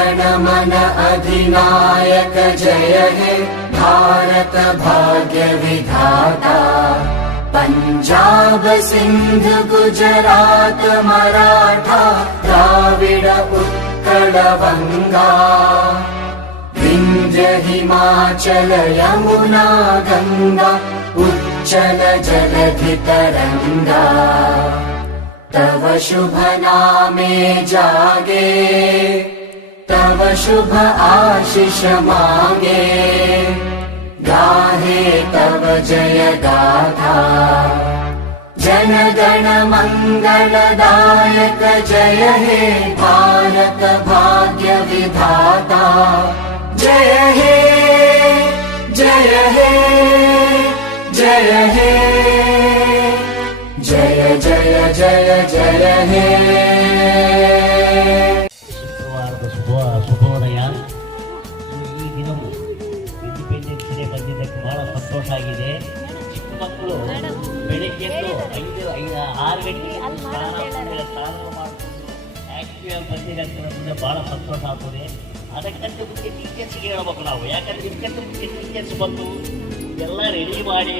गण मन अधिनायक जय हे भारत भाग्य विधाता। पंजाब सिंध गुजरात मराठा द्राविड उत्कल बंगा। विंध्य हिमाचल यमुना गंगा उच्चल जलधि तरंगा। तव शुभ नामे जागे तव शुभ आशीष मांगे। गाहे तव जय गाथा जन गण मंगलदायक जय हे भारत भाग्य विधाता। जय हे जय हे जय हे जय जय जय जय हे। ಶುಭೋದಯ. ಈ ದಿನವು ಇಂಡಿಪೆಂಡೆನ್ಸ್ ಡೇ ಬಂದಿದ್ದಕ್ಕೆ ಬಹಳ ಸಂತೋಷ ಆಗಿದೆ. ಚಿಕ್ಕ ಮಕ್ಕಳು ಬೆಳಿಗ್ಗೆ 6 ಗಂಟೆಗೆ ಸ್ನಾನ ಮಾಡಿಕೊಂಡು ಆಕ್ಟಿವ್ ಆಗಿ ಬಂದಿರೋದ್ರಿಂದ ಬಹಳ ಸಂತೋಷ ಆಗ್ತದೆ. ಅದಕ್ಕಂತ ಮುಂಚೆ ಟೀಚರ್ಸ್ಗೆ ಹೇಳ್ಬೇಕು ನಾವು, ಯಾಕಂದ್ರೆ ಇದಕ್ಕಂತ ಮುಂಚೆ ಟೀಚರ್ಸ್ ಬಂದು ಎಲ್ಲ ರೆಡಿ ಮಾಡಿ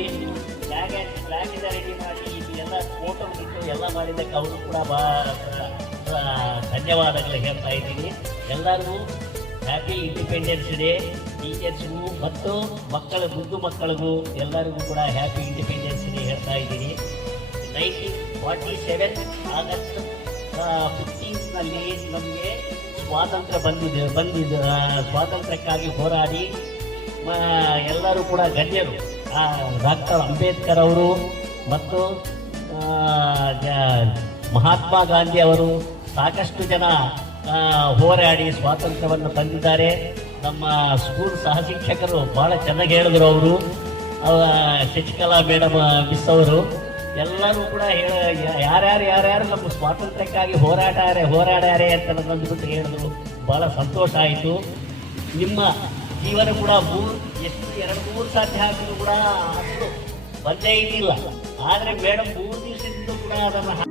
ಫ್ಲಾಗ್ ರೆಡಿ ಮಾಡಿ ಇದೆಲ್ಲ ಫೋಟೋ ಬಿಟ್ಟು ಎಲ್ಲ ಮಾಡಿದ್ದಕ್ಕೆ ಅವರು ಕೂಡ ಧನ್ಯವಾದಗಳು ಹೇಳ್ತಾ ಇದ್ದೀನಿ. ಎಲ್ಲರಿಗೂ ಹ್ಯಾಪಿ ಇಂಡಿಪೆಂಡೆನ್ಸ್ ಡೇ. ಟೀಚರ್ಸ್ಗೂ ಮತ್ತು ಮುದ್ದು ಮಕ್ಕಳಿಗೂ ಎಲ್ಲರಿಗೂ ಕೂಡ ಹ್ಯಾಪಿ ಇಂಡಿಪೆಂಡೆನ್ಸ್ ಡೇ ಹೇಳ್ತಾ ಇದ್ದೀನಿ. 1947 ಆಗಸ್ಟ್ 15ನಲ್ಲಿ ನಮಗೆ ಸ್ವಾತಂತ್ರ್ಯ ಸ್ವಾತಂತ್ರ್ಯಕ್ಕಾಗಿ ಹೋರಾಡಿ ಎಲ್ಲರೂ ಕೂಡ ಗಣ್ಯರು ಡಾಕ್ಟರ್ ಅಂಬೇಡ್ಕರ್ ಅವರು ಮತ್ತು ಮಹಾತ್ಮ ಗಾಂಧಿ ಅವರು ಸಾಕಷ್ಟು ಜನ ಹೋರಾಡಿ ಸ್ವಾತಂತ್ರ್ಯವನ್ನು ತಂದಿದ್ದಾರೆ. ನಮ್ಮ ಸ್ಕೂಲ್ ಸಹ ಶಿಕ್ಷಕರು ಭಾಳ ಚೆನ್ನಾಗಿ ಹೇಳಿದ್ರು. ಅವರು ಶಶಿಕಲಾ ಮೇಡಮ್ ಮಿಸ್ ಅವರು ಎಲ್ಲರೂ ಕೂಡ ಯಾರ್ಯಾರು ನಮ್ಮ ಸ್ವಾತಂತ್ರ್ಯಕ್ಕಾಗಿ ಹೋರಾಡ್ಯಾರೆ ಅಂತ ನಂದುಬಿಟ್ಟು ಹೇಳಿದ್ರು. ಭಾಳ ಸಂತೋಷ ಆಯಿತು. ನಿಮ್ಮ ಜೀವನ ಕೂಡ ಎಷ್ಟು 2-3 ಸಾಧ್ಯ ಹಾಕಿದ್ರು ಕೂಡ ಅಷ್ಟು ಬಂದೇ ಇದ್ದಿಲ್ಲ. ಆದರೆ ಮೇಡಮ್ 3 ದಿವಸದಿಂದ ಕೂಡ ಅದನ್ನು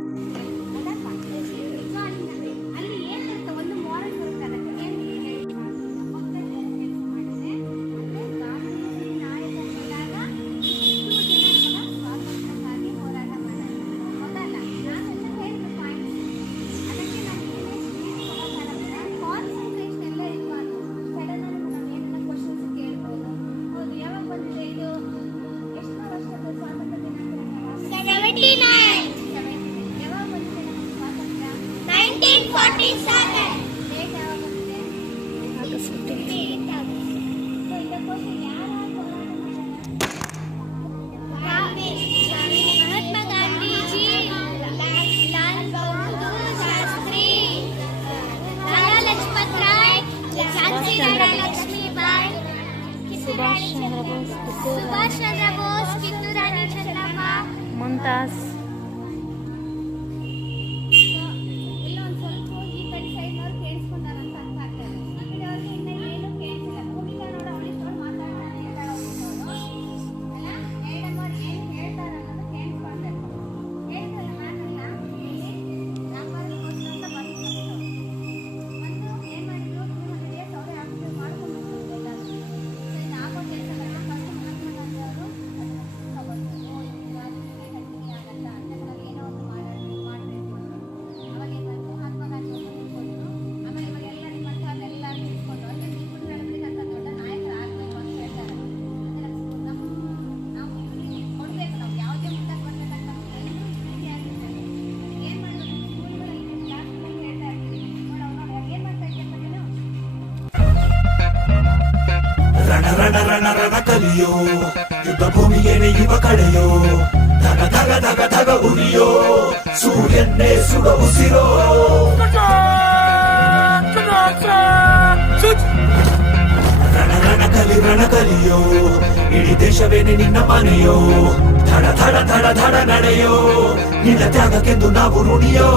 सुभाष चंद्र बोस, कित्तूर रानी ಚೆನ್ನಮ್ಮ, मुमताज. ರಣ ಕಲಿಯೋ ಯುದ್ಧ ಭೂಮಿಯೇನೆ ಯುವ ಕಳೆಯೋ ಧಗ ಧಗ ಧಗ ಧಗ ಉರಿಯೋ ಸೂರ್ಯನ್ನೇ ಸುಡ ಉಸಿರೋ ರಣ ಕಲಿಯೋ ಇಡೀ ದೇಶವೇನೆ ನಿನ್ನ ಮನೆಯೋ ಧಡ ಧಡ ಧಡ ಧಡ ನಡೆಯೋ ನಿನ್ನ ತ್ಯಾಗಕ್ಕೆಂದು ನಾವು ಋಣಿಯೋ.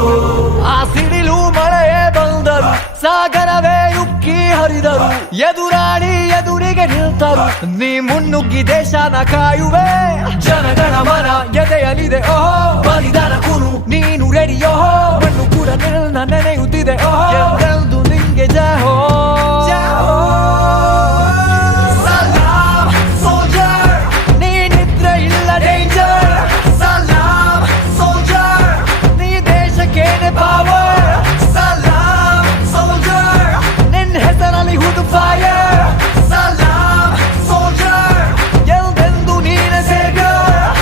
ಆ ಸಿಡಿಲು ಮಳೆಯೇ ಬಂದರು ಸಾಗರವೇ ಉಕ್ಕಿ ಹರಿದರು ಎದುರಾಳಿ ಎದುರಿಗೆ ನಿಲ್ತರು ನೀ ಮುನ್ನುಗ್ಗಿ ದೇಶನ ಕಾಯುವೆ ಜನಗಣ ಮನ ಎದೆಯಲಿದೆ ಓಹೋ ಬಲಿದಾನ ಕುರು ನೀನು ರೆಡಿಯೋ ಮಣ್ಣು ಕೂಡ ನೆನೆಯುತ್ತಿದೆ ಓಹೋ ಎಂದೆಂದು ನಿನ್ನ ನಿಂಗೆ ಜಯ ಹೋ ಸಲಾಮ್ ಸೋಲ್ಜರ್, ನೀ ನಿದ್ರೆ ಇಲ್ಲ ಡೇಂಜರ್. ಸಲಾಮ್ ಸೋಲ್ಜರ್, ನೀ ದೇಶಕ್ಕೇನೆ ಪವರ್. ಸಲಾಮ್ ಸೋಲ್ಜರ್, ನಿನ್ನ ಹೆಸರಲ್ಲಿ ಹುದು ಫೈರ್. ಸಲಾಮ್ ಸೋಲ್ಜರ್, ಎಲ್ದೆಂದು ನೀನೆ ಸೇವ್ಯರ್.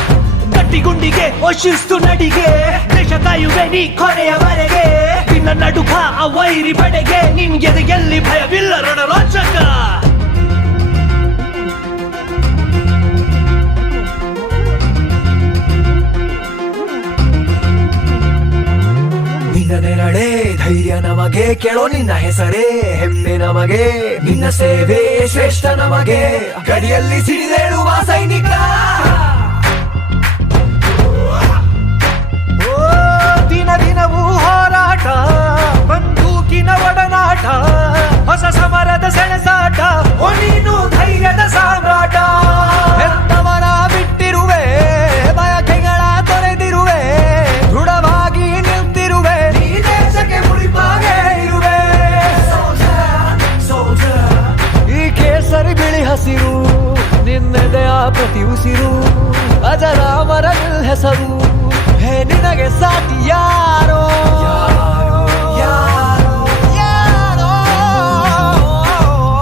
ಗಟ್ಟಿಗುಂಡಿಗೆ ಶಿಸ್ತು ನಡಿಗೆ, ದೇಶ ಕಾಯುವೆ ನೀ ಕೊನೆಯವರೆಗೆ. ನಿನ್ನ ನಡುಕ ಆ ವೈರಿ ಪಡೆಗೆ, ನಿನ್ಗೆ ಎಲ್ಲಿ ಭಯವಿಲ್ಲ ರಣರೋಚಕ. ನಿನ್ನ ನೆರಳೆ ಧೈರ್ಯ ನಮಗೆ, ಕೇಳೋ ನಿನ್ನ ಹೆಸರೇ ಹೆಮ್ಮೆ ನಮಗೆ. ನಿನ್ನ ಸೇವೆ ಶ್ರೇಷ್ಠ ನಮಗೆ, ಗಡಿಯಲ್ಲಿ ಸಿಡಿದೇಳುವ ಸೈನಿಕ. ದಿನ ದಿನವೂ ಹೋರಾಟ, ಬಂದೂಕಿನ ಒಡನಾಟ, ಹೊಸ ಸಮರದ ಸೆಣಸಾಟ. ಓ ನೀನು ಧೈರ್ಯದ ಸಾಮ್ರಾಟ. ಎಂತವರ ಬಿಟ್ಟಿರುವೆ, ಬಯಕೆಗಳ ತೊರೆದಿರುವೆ, ದೃಢವಾಗಿ ನಿಲ್ತಿರುವೆ, ನೀ ದೇಶಕ್ಕೆ ಮುಡಿಪಾಗೆ ಇರುವೆ. ಈ ಕೇಸರಿ ಬಿಳಿ ಹಸಿರು, ನಿನ್ನೆದೆಯ ಪ್ರತಿ ಉಸಿರು, ಅಜರಾಮರ ನಿಲ್ ಹೆಸರು. ಹೇ ನಿನಗೆ ಸಾಟಿ ಯಾರೋ ಯಾರೋ ಯಾರೋ.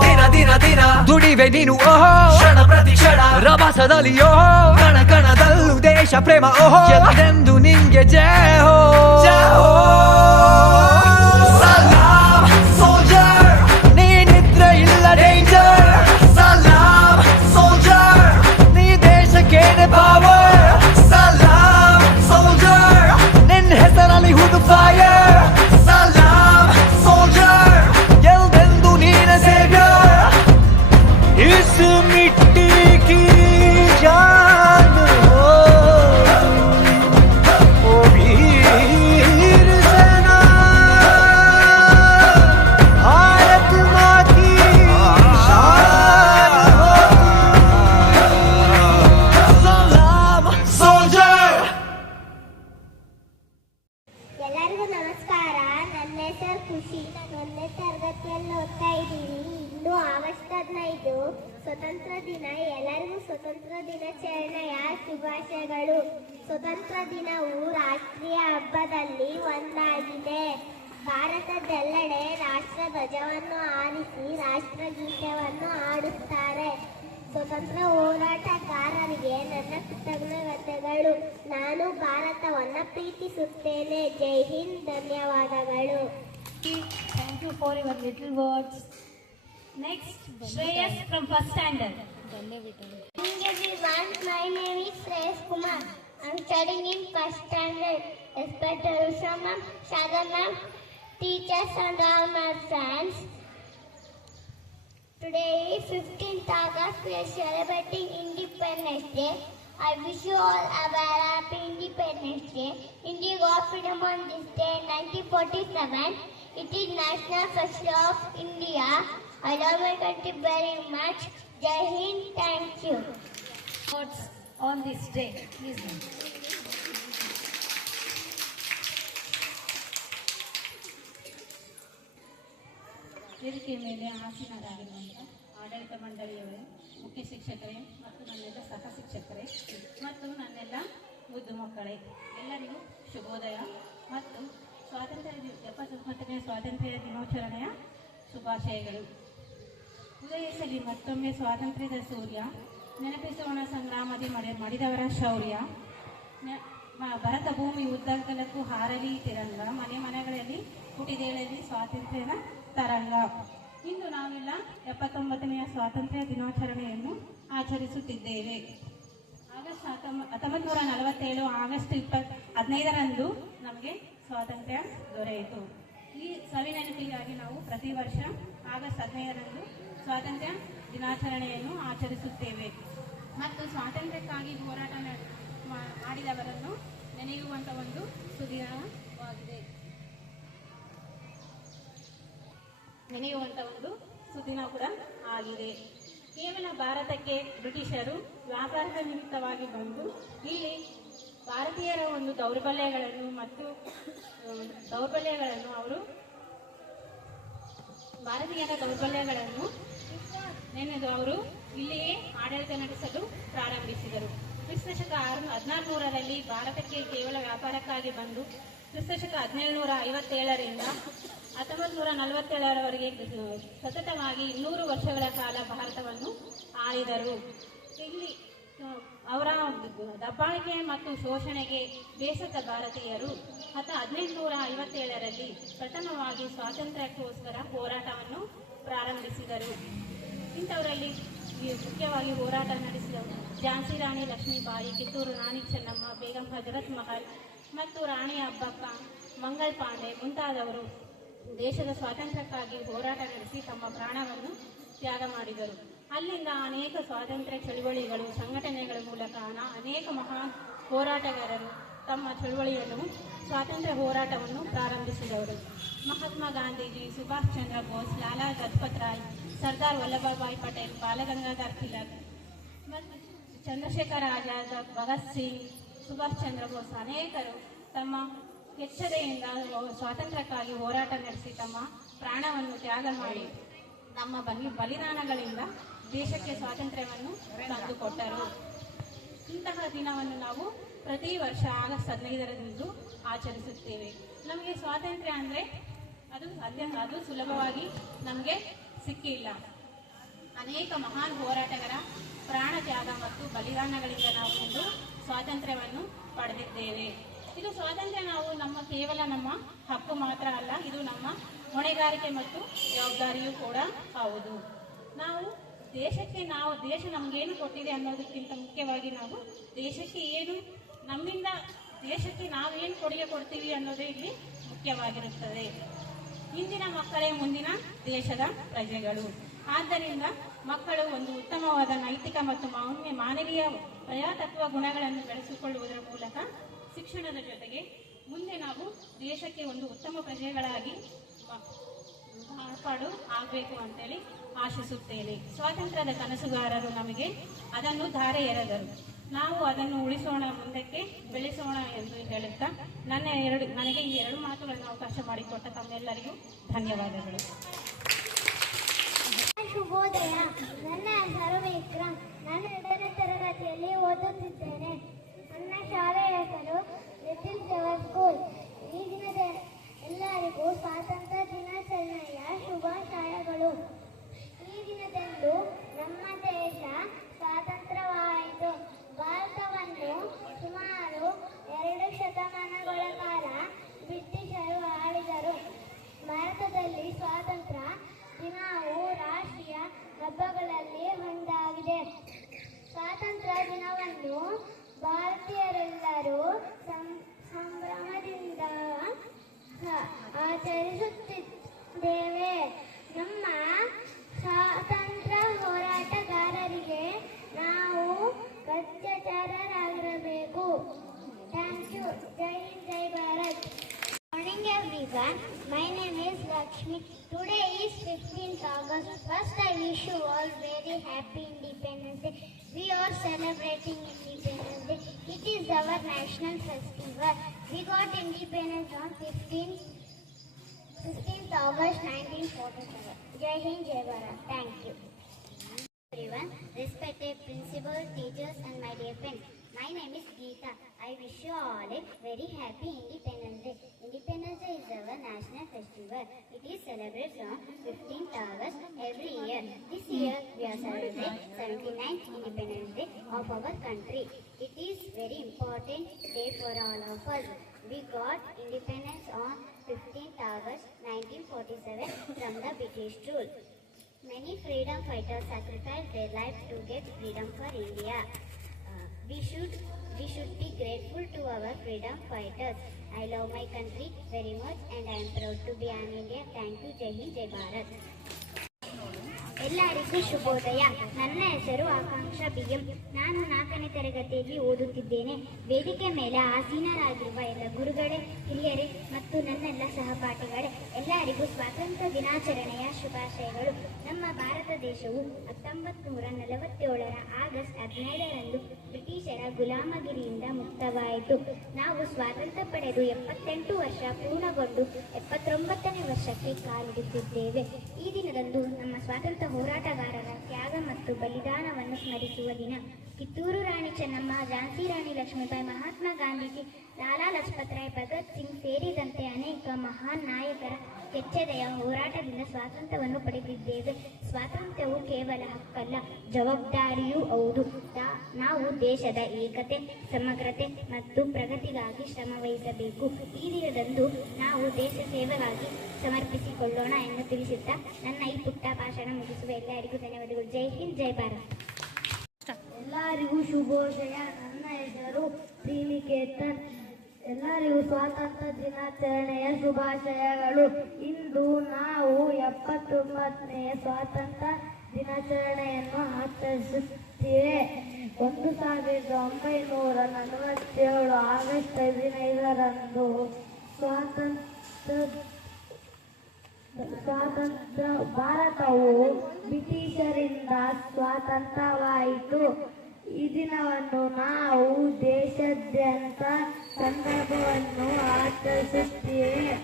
ದಿನ ದಿನ ದಿನ ದುಡಿವೆ ನೀನು ಓಹೋ, ಕ್ಷಣ ಪ್ರತಿ ಕ್ಷಣ ರಭಸದಲ್ಲಿ ಓಹೋ, ಕಣ ಕಣದಲ್ಲೂ ದೇಶ ಪ್ರೇಮ ಓಹೋ. ಎಂದೆಂದು ನಿಂಗೆ ಜಯ ಹೋ ಜಯ ಹೋ. ಸಲಾಮ್ ಸೋಲ್ಜರ್, ನೀ ನಿದ್ರೆ ಇಲ್ಲ ಡೇಂಜರ್. ಸಲಾಮ್ ಸೋಲ್ಜರ್, ನೀ ದೇಶಕ್ಕೇನೆ ಪವರ್. ಸಲಾಮ್ ಸೋಲ್ಜರ್, ನಿನ್ನ ಹೆಸರಲ್ಲಿ ಹುದು ಫೈರ್. ಸಲಾಮ್ ಸೋಲ್ಜರ್, ಎಲ್ದೆಂದು ನೀನೆ ಸೇವ್ಯರ್. ಇಸ್ ಮಿಟ್ಟಿ ಕಿ ಜಾನ್ ಹೋ, ಓ ವೀರ ಸೇನಾ, ಭಾರತ್ ಮಾँ की शान हो. ಸಲಾಮ್ ಸೋಲ್ಜರ್. ಎಲ್ಲರಿಗೂ ನಮಸ್ಕಾರ. ನನ್ನ ಹೆಸರು ಖುಷಿ. ಒಂದನೇ ತರಗತಿಯಲ್ಲಿ ಓದ್ತಾ ಇದ್ದೀನಿ. ಇನ್ನು ಆಗಸ್ಟ್ 15 ಸ್ವತಂತ್ರ ದಿನ. ಎಲ್ಲರಿಗೂ ಸ್ವತಂತ್ರ ದಿನಾಚರಣೆಯ ಶುಭಾಶಯಗಳು. ಸ್ವತಂತ್ರ ದಿನವು ರಾಷ್ಟ್ರೀಯ ಹಬ್ಬದಲ್ಲಿ ಒಂದಾಗಿದೆ. ಭಾರತದೆಲ್ಲೆಡೆ ರಾಷ್ಟ್ರ ಧ್ವಜವನ್ನು ಹಾರಿಸಿ ರಾಷ್ಟ್ರಗೀತೆಯನ್ನು ಹಾಡುತ್ತಾರೆ. ಸ್ವತಂತ್ರ ಹೋರಾಟಗಾರರಿಗೆ ನನ್ನ ಕೃತಜ್ಞತೆಗಳು. ನಾನು ಭಾರತವನ್ನು ಪ್ರೀತಿಸುತ್ತೇನೆ. ಜೈ ಹಿಂದ್. ಧನ್ಯವಾದಗಳು. Thank you for your little words. Next, Shreyas from first standard. Everyone, my name is Shreyas Kumar. I'm studying in first standard. Respected Usha ma'am, Shada ma'am, teachers and all my friends. Today is 15th August. We are celebrating Independence Day. I wish you all a very happy Independence Day. India got freedom on this day in 1947. It is National Festival of India. I love my country very much. Jai Hind. Thank you. Words on this day. Please. ವೇದಿಕೆ ಮೇಲೆ ಆಸೀನರಾಗಿರುವಂಥ ಆಡಳಿತ ಮಂಡಳಿಯವರೇ, ಮುಖ್ಯ ಶಿಕ್ಷಕರೇ ಮತ್ತು ನನ್ನೆಲ್ಲ ಸಹ ಶಿಕ್ಷಕರೇ ಮತ್ತು ನನ್ನೆಲ್ಲ ಮುದ್ದು ಮಕ್ಕಳೇ, ಎಲ್ಲರಿಗೂ ಶುಭೋದಯ ಮತ್ತು 79ನೇ ಸ್ವಾತಂತ್ರ್ಯ ದಿನಾಚರಣೆಯ ಶುಭಾಶಯಗಳು. ಉದಯಿಸಲಿ ಮತ್ತೊಮ್ಮೆ ಸ್ವಾತಂತ್ರ್ಯದ ಸೂರ್ಯ, ನೆನಪಿಸೋಣ ಸಂಗ್ರಾಮದಿ ಮಡಿದವರ ಶೌರ್ಯ. ಭರತ ಭೂಮಿ ಉದ್ದಗಲಕ್ಕೂ ಹಾರಲಿ ತಿರಂಗ, ಮನೆ ಮನೆಗಳಲ್ಲಿ ಹುಟ್ಟಿದೇಳಲಿ ಸ್ವಾತಂತ್ರ್ಯದ ತರಂಗ. ಇಂದು ನಾವೆಲ್ಲ 79ನೇ ಸ್ವಾತಂತ್ರ್ಯ ದಿನಾಚರಣೆಯನ್ನು ಆಚರಿಸುತ್ತಿದ್ದೇವೆ. ಆಗಸ್ಟ್ 1947 ಆಗಸ್ಟ್ 15ರಂದು ನಮಗೆ ಸ್ವಾತಂತ್ರ್ಯ ದೊರೆಯಿತು. ಈ ಸವಿನೆನಪಿಗಾಗಿ ನಾವು ಪ್ರತಿ ವರ್ಷ ಆಗಸ್ಟ್ 15ರಂದು ಸ್ವಾತಂತ್ರ್ಯ ದಿನಾಚರಣೆಯನ್ನು ಆಚರಿಸುತ್ತೇವೆ ಮತ್ತು ಸ್ವಾತಂತ್ರ್ಯಕ್ಕಾಗಿ ಹೋರಾಟ ಮಾಡಿದವರನ್ನು ನೆನೆಯುವಂಥ ಒಂದು ಸುದಿನ ಕೂಡ ಆಗಿದೆ. ಕೇವಲ ಭಾರತಕ್ಕೆ ಬ್ರಿಟಿಷರು ವ್ಯಾಪಾರದ ನಿಮಿತ್ತವಾಗಿ ಬಂದು ಇಲ್ಲಿ ಭಾರತೀಯರ ಒಂದು ದೌರ್ಬಲ್ಯಗಳನ್ನು ಅವರು ಭಾರತೀಯರ ದೌರ್ಬಲ್ಯಗಳನ್ನು ನೆನೆದು ಅವರು ಇಲ್ಲಿಯೇ ಆಡಳಿತ ನಡೆಸಲು ಪ್ರಾರಂಭಿಸಿದರು. ಕ್ರಿಸ್ತಶಕ 1600ರಲ್ಲಿ ಭಾರತಕ್ಕೆ ಕೇವಲ ವ್ಯಾಪಾರಕ್ಕಾಗಿ ಬಂದು ಕ್ರಿಸ್ತಶಕ 1757ರಿಂದ 1947ರವರೆಗೆ ಸತತವಾಗಿ 200 ವರ್ಷಗಳ ಕಾಲ ಭಾರತವನ್ನು ಆಳಿದರು. ಇಲ್ಲಿ ಅವರ ದಬ್ಬಾಳಿಕೆ ಮತ್ತು ಶೋಷಣೆಗೆ ಬೇಸತ್ತ ಭಾರತೀಯರು 1857ರಲ್ಲಿ ಪ್ರಥಮವಾಗಿ ಸ್ವಾತಂತ್ರ್ಯಕ್ಕೋಸ್ಕರ ಹೋರಾಟವನ್ನು ಪ್ರಾರಂಭಿಸಿದರು. ಇಂಥವರಲ್ಲಿ ಮುಖ್ಯವಾಗಿ ಹೋರಾಟ ನಡೆಸಿದವರು ಝಾನ್ಸಿ ರಾಣಿ ಲಕ್ಷ್ಮೀಬಾಯಿ, ಕಿತ್ತೂರು ರಾಣಿ ಚೆನ್ನಮ್ಮ, ಬೇಗಂ ಹಜರತ್ ಮಹಲ್ ಮತ್ತು ರಾಣಿ ಅಬ್ಬಕ್ಕ, ಮಂಗಲ್ ಪಾಂಡೆ ಮುಂತಾದವರು ದೇಶದ ಸ್ವಾತಂತ್ರ್ಯಕ್ಕಾಗಿ ಹೋರಾಟ ನಡೆಸಿ ತಮ್ಮ ಪ್ರಾಣವನ್ನು ತ್ಯಾಗ ಮಾಡಿದರು. ಅಲ್ಲಿಂದ ಅನೇಕ ಸ್ವಾತಂತ್ರ್ಯ ಚಳುವಳಿಗಳು, ಸಂಘಟನೆಗಳ ಮೂಲಕ ಅನೇಕ ಮಹಾನ್ ಹೋರಾಟಗಾರರು ತಮ್ಮ ಚಳುವಳಿಯನ್ನು ಸ್ವಾತಂತ್ರ್ಯ ಹೋರಾಟವನ್ನು ಪ್ರಾರಂಭಿಸಿದವರು. ಮಹಾತ್ಮ ಗಾಂಧೀಜಿ, ಸುಭಾಷ್ ಚಂದ್ರ ಬೋಸ್, ಲಾಲಾ ಲಜಪತ್ ರಾಯ್, ಸರ್ದಾರ್ ವಲ್ಲಭಭಾಯಿ ಪಟೇಲ್, ಬಾಲಗಂಗಾಧರ್ ತಿಲಕ್ ಮತ್ತು ಚಂದ್ರಶೇಖರ ಆಜಾದ್, ಭಗತ್ ಸಿಂಗ್, ಸುಭಾಷ್ ಚಂದ್ರ ಬೋಸ್ ಅನೇಕರು ತಮ್ಮ ಎಚ್ಚರಿಕೆಯಿಂದ ಸ್ವಾತಂತ್ರ್ಯಕ್ಕಾಗಿ ಹೋರಾಟ ನಡೆಸಿ ತಮ್ಮ ಪ್ರಾಣವನ್ನು ತ್ಯಾಗ ಮಾಡಿ ನಮ್ಮ ಬಲಿದಾನಗಳಿಂದ ದೇಶಕ್ಕೆ ಸ್ವಾತಂತ್ರ್ಯವನ್ನು ತಂದುಕೊಟ್ಟರು. ಇಂತಹ ದಿನವನ್ನು ನಾವು ಪ್ರತಿ ವರ್ಷ ಆಗಸ್ಟ್ 15ರಂದು ಆಚರಿಸುತ್ತೇವೆ. ನಮಗೆ ಸ್ವಾತಂತ್ರ್ಯ ಅಂದರೆ ಅದು ಸುಲಭವಾಗಿ ನಮಗೆ ಸಿಕ್ಕಿಲ್ಲ. ಅನೇಕ ಮಹಾನ್ ಹೋರಾಟಗಾರ ಪ್ರಾಣ ತ್ಯಾಗ ಮತ್ತು ಬಲಿದಾನಗಳಿಂದ ನಾವು ಒಂದು ಸ್ವಾತಂತ್ರ್ಯವನ್ನು ಪಡೆದಿದ್ದೇವೆ. ಇದು ಸ್ವಾತಂತ್ರ್ಯ ಕೇವಲ ನಮ್ಮ ಹಕ್ಕು ಮಾತ್ರ ಅಲ್ಲ, ಇದು ನಮ್ಮ ಹೊಣೆಗಾರಿಕೆ ಮತ್ತು ಜವಾಬ್ದಾರಿಯೂ ಕೂಡ ಹೌದು. ದೇಶ ನಮಗೇನು ಕೊಟ್ಟಿದೆ ಅನ್ನೋದಕ್ಕಿಂತ ಮುಖ್ಯವಾಗಿ ನಾವು ದೇಶಕ್ಕೆ ನಾವೇನು ಕೊಡುಗೆ ಕೊಡ್ತೀವಿ ಅನ್ನೋದೇ ಇಲ್ಲಿ ಮುಖ್ಯವಾಗಿರುತ್ತದೆ. ಇಂದಿನ ಮಕ್ಕಳೇ ಮುಂದಿನ ದೇಶದ ಪ್ರಜೆಗಳು. ಆದ್ದರಿಂದ ಮಕ್ಕಳು ಒಂದು ಉತ್ತಮವಾದ ನೈತಿಕ ಮತ್ತು ಮಾನವೀಯ ಪ್ರಜಾತತ್ವ ಗುಣಗಳನ್ನು ಬೆಳೆಸಿಕೊಳ್ಳುವುದರ ಮೂಲಕ ಶಿಕ್ಷಣದ ಜೊತೆಗೆ ಮುಂದೆ ನಾವು ದೇಶಕ್ಕೆ ಒಂದು ಉತ್ತಮ ಪ್ರಜೆಗಳಾಗಿ ಮಾರ್ಪಾಡು ಆಗಬೇಕು ಅಂತೇಳಿ ಆಶಿಸುತ್ತೇನೆ. ಸ್ವಾತಂತ್ರ್ಯದ ಕನಸುಗಾರರು ನಮಗೆ ಅದನ್ನು ಧಾರೆ ಎರೆದರು. ನಾವು ಅದನ್ನು ಉಳಿಸೋಣ, ಮುಂದಕ್ಕೆ ಬೆಳೆಸೋಣ ಎಂದು ಹೇಳುತ್ತಾ ನನಗೆ ಈ 2 ಮಾತುಗಳನ್ನು ಅವಕಾಶ ಮಾಡಿಕೊಟ್ಟ ತಮ್ಮೆಲ್ಲರಿಗೂ ಧನ್ಯವಾದಗಳು. ಶುಭೋದಯ. ನನ್ನ ಹೆಸರು ವಿಕ್ರಮ್. ನಾನು 2ನೇ ತರಗತಿಯಲ್ಲಿ ಓದುತ್ತಿದ್ದೇನೆ. ನನ್ನ ಶಾಲೆಯ ಹೆಸರು ಲಿಟಲ್ ಫ್ಲವರ್ ಸ್ಕೂಲ್. ಈ ದಿನದ ಎಲ್ಲರಿಗೂ ಸ್ವಾತಂತ್ರ್ಯ ದಿನಾಚರಣೆಯ ಶುಭಾಶಯಗಳು. ಈ ದಿನದಂದು ನಮ್ಮ ದೇಶ ಸ್ವಾತಂತ್ರ್ಯವಾಯಿತು. ಭಾರತವನ್ನು ಸುಮಾರು 2 ಶತಮಾನಗಳ ಕಾಲ ಬ್ರಿಟಿಷರು ಆಳಿದರು. ಭಾರತದಲ್ಲಿ ಸ್ವಾತಂತ್ರ್ಯ ದಿನವು ರಾಷ್ಟ್ರೀಯ ಹಬ್ಬಗಳಲ್ಲಿ ಒಂದಾಗಿದೆ. ಸ್ವಾತಂತ್ರ್ಯ ದಿನವನ್ನು ಭಾರತೀಯರೆಲ್ಲರೂ ಸಂಭ್ರಮದಿಂದ ಆಚರಿಸುತ್ತಿದ್ದೇವೆ. ನಮ್ಮ ಸ್ವಾತಂತ್ರ್ಯ ಹೋರಾಟಗಾರರಿಗೆ ನಾವು ಬದ್ಧಚಾರರಾಗಿರಬೇಕು. Thank you. ಜೈ ಹಿಂದ್, ಜೈ Bharat. Morning everyone, my name is Lakshmi. Today is 15th August. First I wish you all very happy Independence Day. We are celebrating Independence Day. It is our national festival. We got independence on 15th August 1947. Jai Hind, Jai Bharat. Thank you. Everyone, respected principal, teachers and my dear friends. My name is Geeta. I wish you all a very happy Independence Day. Independence Day is our national festival. It is celebrated on 15th August every year. This year we are celebrating 79th Independence Day of our country. It is very important day for all of us. We got independence on 15th August 1947 from the British rule. Many freedom fighters sacrificed their lives to get freedom for India. We should be grateful to our freedom fighters. I love my country very much and I am proud to be an Indian. Thank you. Jai Hind, Jai Bharat. ಎಲ್ಲರಿಗೂ ಶುಭೋದಯ. ನನ್ನ ಹೆಸರು ಆಕಾಂಕ್ಷ BM. ನಾನು 4ನೇ ತರಗತಿಯಲ್ಲಿ ಓದುತ್ತಿದ್ದೇನೆ. ವೇದಿಕೆ ಮೇಲೆ ಆಸೀನರಾಗಿರುವ ಎಲ್ಲ ಗುರುಗಳೇ, ಹಿರಿಯರೇ ಮತ್ತು ನನ್ನೆಲ್ಲ ಸಹಪಾಠಿಗಳೇ, ಎಲ್ಲರಿಗೂ ಸ್ವಾತಂತ್ರ್ಯ ದಿನಾಚರಣೆಯ ಶುಭಾಶಯಗಳು. ನಮ್ಮ ಭಾರತ ದೇಶವು 1947ರ ಆಗಸ್ಟ್ 17ರಂದು ಬ್ರಿಟಿಷರ ಗುಲಾಮಗಿರಿಯಿಂದ ಮುಕ್ತವಾಯಿತು. ನಾವು ಸ್ವಾತಂತ್ರ್ಯ ಪಡೆದು 78 ವರ್ಷ ಪೂರ್ಣಗೊಂಡು 79ನೇ ವರ್ಷಕ್ಕೆ ಕಾಲಿಡುತ್ತಿದ್ದೇವೆ. ಈ ದಿನದಂದು ನಮ್ಮ ಸ್ವಾತಂತ್ರ್ಯ ಹೋರಾಟಗಾರರ ತ್ಯಾಗ ಮತ್ತು ಬಲಿದಾನವನ್ನು ಸ್ಮರಿಸುವ ದಿನ. ಕಿತ್ತೂರು ರಾಣಿ ಚೆನ್ನಮ್ಮ, ಝಾನ್ಸಿ ರಾಣಿ ಲಕ್ಷ್ಮೀಬಾಯಿ, ಮಹಾತ್ಮ ಗಾಂಧೀಜಿ, ಲಾಲಾ ಲಜಪತ್ ರಾಯ್, ಭಗತ್ ಸಿಂಗ್ ಸೇರಿದಂತೆ ಅನೇಕ ಮಹಾನ್ ನಾಯಕರ ಕೆಚ್ಚೆದೆಯ ಹೋರಾಟದಿಂದ ಸ್ವಾತಂತ್ರ್ಯವನ್ನು ಪಡೆದಿದ್ದೇವೆ. ಸ್ವಾತಂತ್ರ್ಯವು ಕೇವಲ ಹಕ್ಕಲ್ಲ, ಜವಾಬ್ದಾರಿಯೂ ಹೌದು. ನಾವು ದೇಶದ ಏಕತೆ, ಸಮಗ್ರತೆ ಮತ್ತು ಪ್ರಗತಿಗಾಗಿ ಶ್ರಮವಹಿಸಬೇಕು. ಈ ದಿನದಂದು ನಾವು ದೇಶ ಸೇವೆಗಾಗಿ ಸಮರ್ಪಿಸಿಕೊಳ್ಳೋಣ ಎಂದು ತಿಳಿಸುತ್ತಾ ನನ್ನ ಈ ಪುಟ್ಟ ಭಾಷಣ ಮುಗಿಸುವ ಎಲ್ಲರಿಗೂ ಧನ್ಯವಾದಗಳು. ಜೈ ಹಿಂದ್, ಜೈ ಭಾರತ್. ಎಲ್ಲರಿಗೂ ಶುಭೋದಯ. ನನ್ನ ಹೆಸರು ಶ್ರೀನಿಕೇತನ್. ಎಲ್ಲರಿಗೂ ಸ್ವಾತಂತ್ರ್ಯ ದಿನಾಚರಣೆಯ ಶುಭಾಶಯಗಳು. ಇಂದು ನಾವು 79ನೇ ಸ್ವಾತಂತ್ರ್ಯ ದಿನಾಚರಣೆಯನ್ನು ಆಚರಿಸುತ್ತೇವೆ. 1947 ಆಗಸ್ಟ್ 15ರಂದು ಸ್ವಾತಂತ್ರ್ಯ ಭಾರತವು ಬ್ರಿಟಿಷರಿಂದ ಸ್ವಾತಂತ್ರ್ಯವಾಯಿತು. ಈ ದಿನವನ್ನು ನಾವು ದೇಶಾದ್ಯಂತ ಸಂದರ್ಭವನ್ನು ಆಚರಿಸುತ್ತೇವೆ.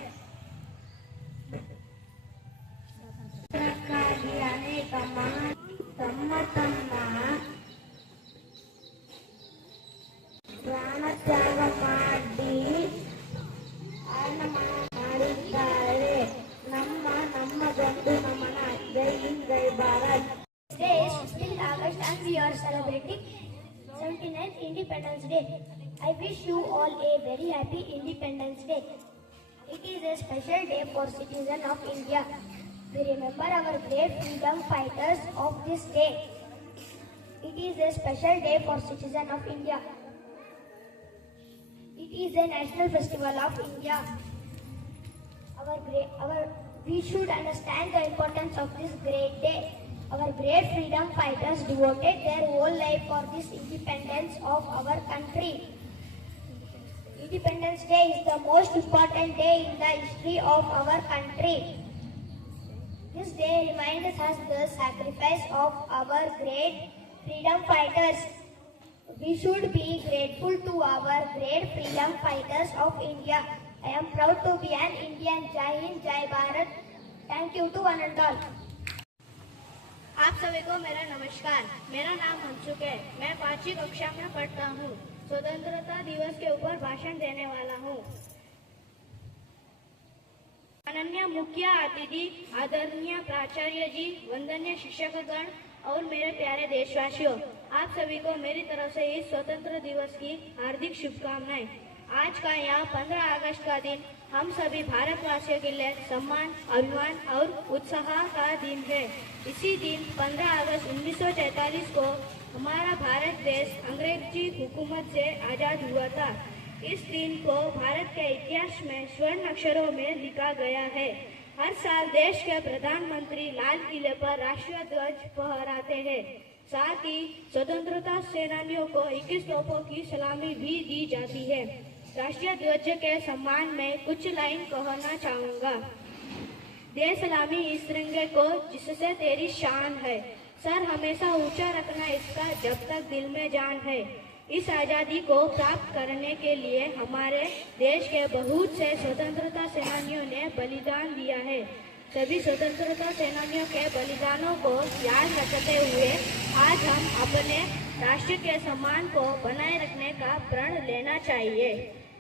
ಅದಕ್ಕಾಗಿ ಅನೇಕ ತಮ್ಮ ಪ್ರಾಣತ್ಯಾಗ ಮಾಡಿದ್ದಾರೆ. ನಮ್ಮದೊಂದು ನಮನ. ಜೈ ಹಿಂದ್, ಜೈ Bharat. Today is 15th August and we are celebrating 79th Independence Day. I wish you all a very happy Independence Day. It is a special day for citizens of India. We remember our great freedom fighters of this day. It is a special day for citizens of India. It is a national festival of India. We should understand the importance of this great day. Our great freedom fighters devoted their whole life for this independence of our country. Independence Day is the most important day in the history of our country. This day reminds us the sacrifice of our great freedom fighters. We should be grateful to our great freedom fighters of India. I am proud to be an Indian. Jai Hind, Jai Bharat. Thank you to one and all. आप सभी को मेरा नमस्कार। मेरा नाम मनसुख है। मैं 5वीं कक्षा में पढ़ता हूँ। स्वतंत्रता दिवस के ऊपर भाषण देने वाला हूँ। माननीय मुख्य अतिथि, आदरणीय प्राचार्य जी, वंदनीय शिक्षकगण और मेरे प्यारे देशवासियों, आप सभी को मेरी तरफ से इस स्वतंत्र दिवस की हार्दिक शुभकामनाएं। आज का यह 15 अगस्त का दिन हम सभी भारतवासियों के लिए सम्मान, अभिमान और उत्साह का दिन है। इसी दिन 15 अगस्त 1943 को हमारा भारत देश अंग्रेजी हुकूमत से आज़ाद हुआ था। इस दिन को भारत के इतिहास में स्वर्ण अक्षरों में लिखा गया है। हर साल देश के प्रधानमंत्री लाल किले पर राष्ट्रीय ध्वज फहराते हैं। साथ ही स्वतंत्रता सेनानियों को 21 तोपों की सलामी भी दी जाती है। राष्ट्रीय ध्वज के सम्मान में कुछ लाइन कहना चाहूँगा। दे सलामी इस तिरंगे को जिससे तेरी शान है, सर हमेशा ऊंचा रखना इसका जब तक दिल में जान है। इस आज़ादी को प्राप्त करने के लिए हमारे देश के बहुत से स्वतंत्रता सेनानियों ने बलिदान दिया है। सभी स्वतंत्रता सेनानियों के बलिदानों को याद रखते हुए आज हम अपने राष्ट्र के सम्मान को बनाए रखने का प्रण लेना चाहिए।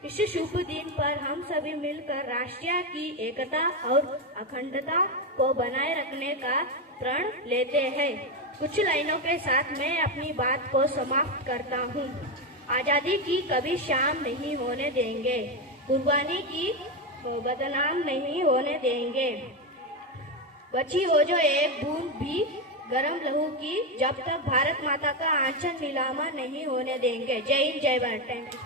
इस शुभ दिन पर हम सभी मिलकर राष्ट्र की एकता और अखंडता को बनाए रखने का प्रण लेते हैं। कुछ लाइनों के साथ मैं अपनी बात को समाप्त करता हूँ। आज़ादी की कभी शाम नहीं होने देंगे, कुर्बानी की बदनाम नहीं होने देंगे। बची हो जो एक बूंद भी गरम लहू की, जब तक भारत माता का आंचल नीलामा नहीं होने देंगे। जय हिंद, जय Bharat. Thank you.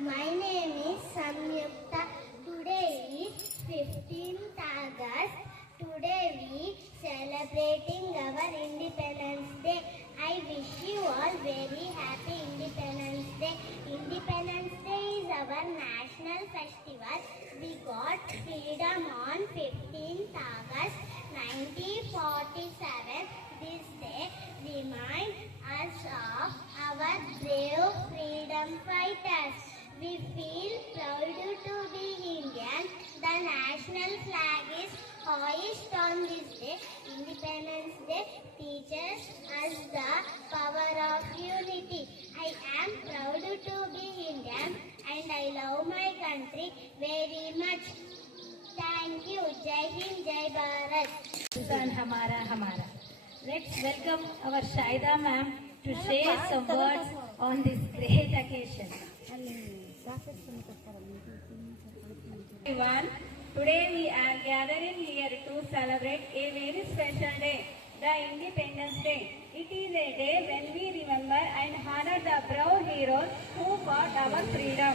My name is Samyukta. Today is 15th August. Today we celebrating our Independence Day. I wish you all very happy Independence Day. Independence Day is our national festival. We got freedom on 15th August 1947, this day reminds us of our brave freedom fighters. We feel proud to be Indian. The national flag is hoisted on this day. Independence Day teaches us the power of unity. I am proud to be Indian and I love my country very much. Thank you. Jai Hind, Jai Bharat. Susan Hamara Hamara. Let's welcome our Shaida ma'am to share some words on this great occasion. Everyone, today we are gathering here to celebrate a very special day, the Independence Day. It is a day when we remember and honor the brave heroes who fought our freedom.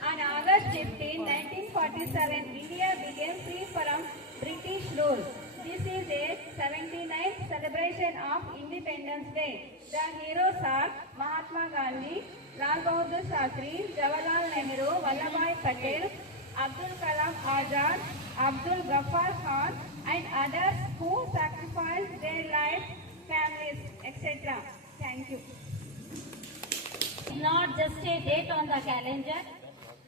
On August 15, 1947, India became free from British rule. This is a 79th celebration of Independence Day. The heroes are Mahatma Gandhi, Lal Bahadur Shastri, Jawaharlal Nehru, Vallabhbhai Patel, Abdul Kalam Azad, Abdul Ghaffar Khan and others who sacrificed their lives, families, etc. Thank you. It's not just a date on the calendar,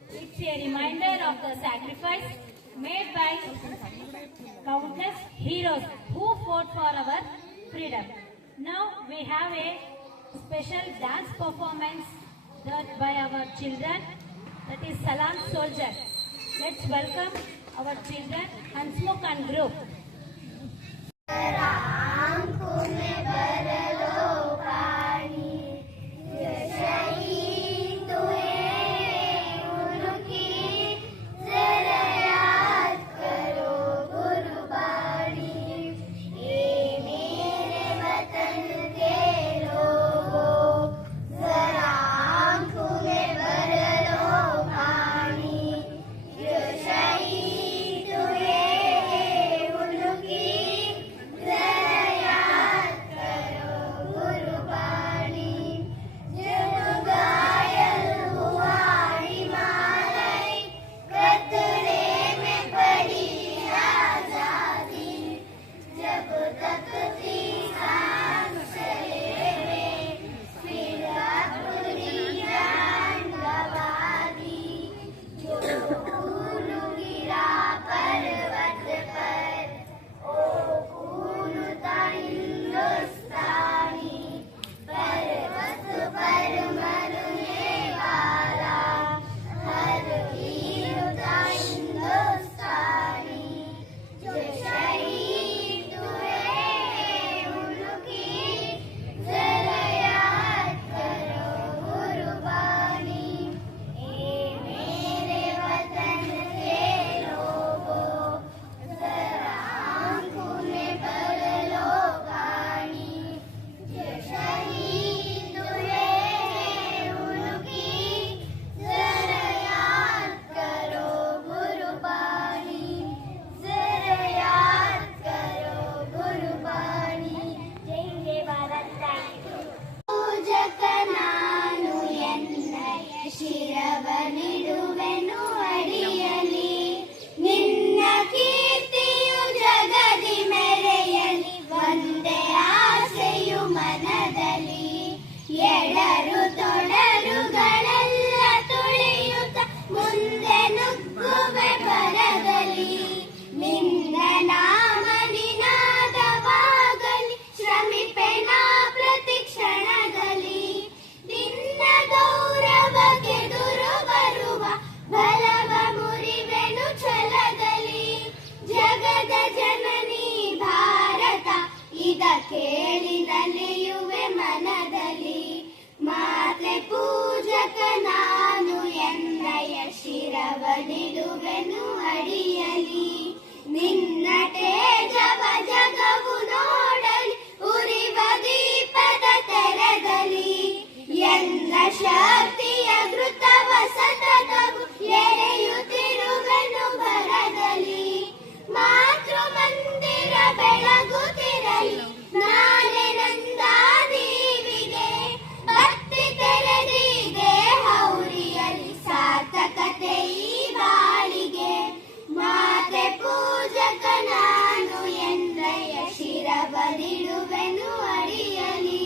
it's a reminder of the sacrifice made by countless heroes who fought for our freedom. Now we have a special dance performance done by our children, that is Salam Soldier. Let's welcome our children, Hansmukh and group. ಶಿರವನಿಡುವೆನು ಅಡಿಯಲಿ ನಿನ್ನ ತೇಜವ ಜಗವು ನೋಡಲಿ ಉರಿವ ದೀಪದ ತೆರೆದಲ್ಲಿ ಎನ್ನ ಶಕ್ತಿಯ ಘೃತವ ಸತತವು ಎರೆಯುತ್ತಿರುವೆನು ಭರದಲ್ಲಿ ಮಾತೃ ಮಂದಿರ ಬೆಳಗುತ್ತಿರಲಿ ನಾನೇ ನಂದಾದೀವಿಗೆ ಭಕ್ತಿ ತೆರೆದಿದೆ ಹೌರಿಯಲ್ಲಿ ಸಾರ್ಥಕತೆ ಈ ಬಾಳಿಗೆ ಮಾತೆ ಪೂಜಕ ಜಗದಿಡುವೆನು ಅಡಿಯಲಿ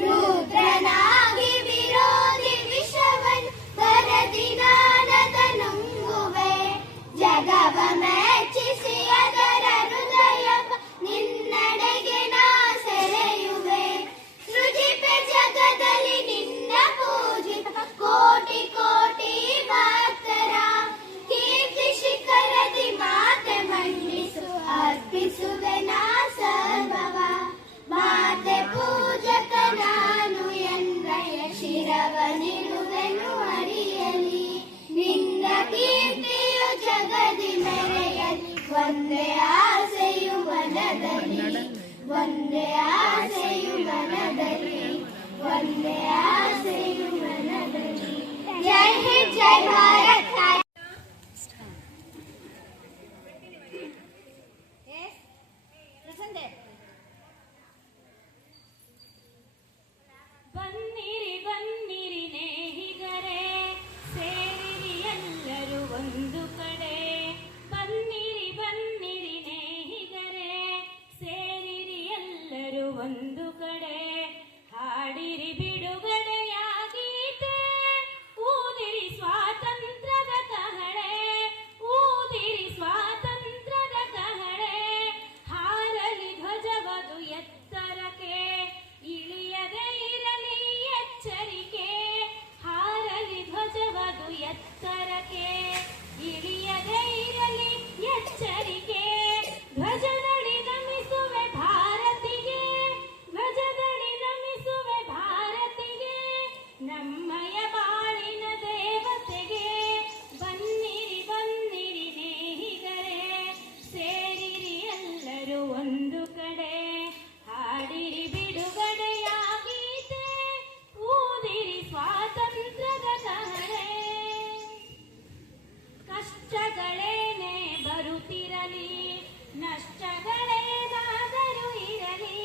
ರುದ್ರನಾಗಿ ವಿರೋಧಿ ವಿಷವನ್ ಬರದಿ ನಾನದ ನುಂಗುವೆ ಜಗವ ಮೆಚ್ಚಿಸಿ ಅದರ ಹೃದಯ ನಿನ್ನಡೆಗೆ ನಾ ಸೆಳೆಯುವೆ ಸೃಜಿಪೆ ಜಗದಲ್ಲಿ ನಿನ್ನ ಪೂಜಿತ ಕೋಟಿ ಕೋಟಿ ಭಕ್ತರ ಕೀರ್ತಿ ಶಿಖರದಿ ಮಾತೆ ಮಂಡಿಸು ಅರ್ಪಿಸುವೆ ನಾ ಸರ್ವವ ಮಾತೆ ಪೂಜಕ ನಾನು ಎಂದಯ ಶಿರವ ನಿಡುವೆನು ಅರಿಯಲಿ ನಿನ್ನ ಕೀರ್ತಿಯು ಜಗದಿ ಮೆರೆಯಲಿ ಒಂದೇ ಆಸೆಯು ಮನದಲ್ಲಿ ಒಂದೇ ಆಸೆಯು ಮನದಲ್ಲಿ ಒಂದೇ ಆಸೆಯು ಮನದಲ್ಲಿ ಜೈ ಹಿಂದ್ ಜೈ ಭಾರತ್ ಬನ್ನಿರಿ ಬನ್ನಿರಿ ನೇಹಿಗರೇ ಸೇರಿರಿ ಎಲ್ಲರೂ ಒಂದು ಕಡೆ ಬನ್ನಿರಿ ಬನ್ನಿರಿ ನೇಹಿಗರೇ ಸೇರಿರಿ ಎಲ್ಲರೂ ಒಂದು ಕಡೆ ಹಾಡಿರಿ ಬಿಡುಗಡೆಯಾಗೀತೆ ಊದಿರಿ ಸ್ವಾತಂತ್ರ್ಯದ ಕಹಳೆ ಊದಿರಿ ಸ್ವಾತಂತ್ರ್ಯದ ಕಹಳೆ ಹಾರಲಿ ಧ್ವಜವದು ಎತ್ತರಕ್ಕೆ ಇಳಿಯದೆ ಇರಲಿ ಎಚ್ಚರಿಕೆ ಹಾರಲಿ ಧ್ವಜವದು ಎತ್ತರಕ್ಕೆ ಇಳಿಯದೆ ಇರಲಿ ಎಚ್ಚರಿಕೆ ಧ್ವಜದಡಿ ನಮಿಸುವೆ ಭಾರತಿಗೆ ಧ್ವಜದಡಿ ನಮಿಸುವೆ ಭಾರತಿಗೆ ನಮ್ಮಯ ಬಾಳಿನ ದೇವತೆಗೆ ಬನ್ನಿರಿ ಬನ್ನಿರಿ ನೇಹಿಗರೇ ಸೇರಿರಿ ಎಲ್ಲರೂ ಒಂದು ಕಡೆ ಹಾಡಿರಿ ಬಿಡುಗಡೆಯಾಗೀತೆ ಊದಿರಿ ಸ್ವಾತಂತ್ರ್ಯದ ಕಹಳೆ ಕಷ್ಟಗಳೇನೇ ಬರುತ್ತಿರಲಿ ನಷ್ಟಗಳೇನಾದರೂ ಇರಲಿ